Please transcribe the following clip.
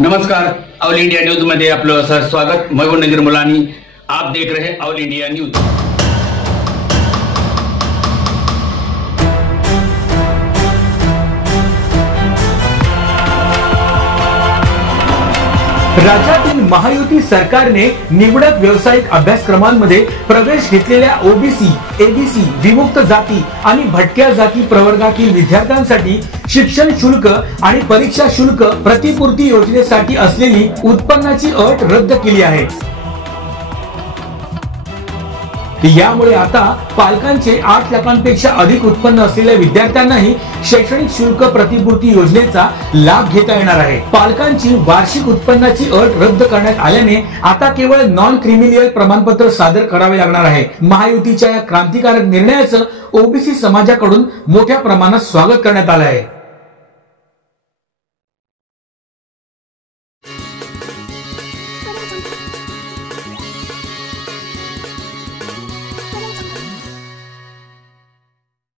नमस्कार, all India news में आपलं सहर्ष स्वागत। मैं हूं नजीर मुलानी, आप देख रहे हैं ऑल इंडिया न्यूज। राज्यातील महायुती सरकारने निवडक व्यावसायिक अभ्यासक्रमांमध्ये प्रवेश घेतलेल्या ओबीसी, एबीसी, विमुक्त जाती आणि भटक्या जाती प्रवर्गातील विद्यार्थ्यांसाठी शिक्षण शुल्क आणि परीक्षा शुल्क प्रतिपूर्ती योजनेसाठी असलेली उत्पन्नाची अट रद्द केली आहे। यामुळे आता पालकांचे 8 लाखांपेक्षा अधिक उत्पन्न असलेल्या विद्यार्थ्यांनाही शैक्षणिक शुल्क प्रतिपूर्ती योजनेचा लाभ घेता येणार आहे। पालकांची वार्षिक उत्पन्नाची अट रद्द करण्यात आल्याने आता केवळ नॉन क्रिमिनल प्रमाणपत्र सादर करावे लागणार आहे। महायुतीच्या या क्रांतिकारक निर्णयाचं ओबीसी समाजाकडून मोठ्या प्रमाणात स्वागत करण्यात आलं आहे।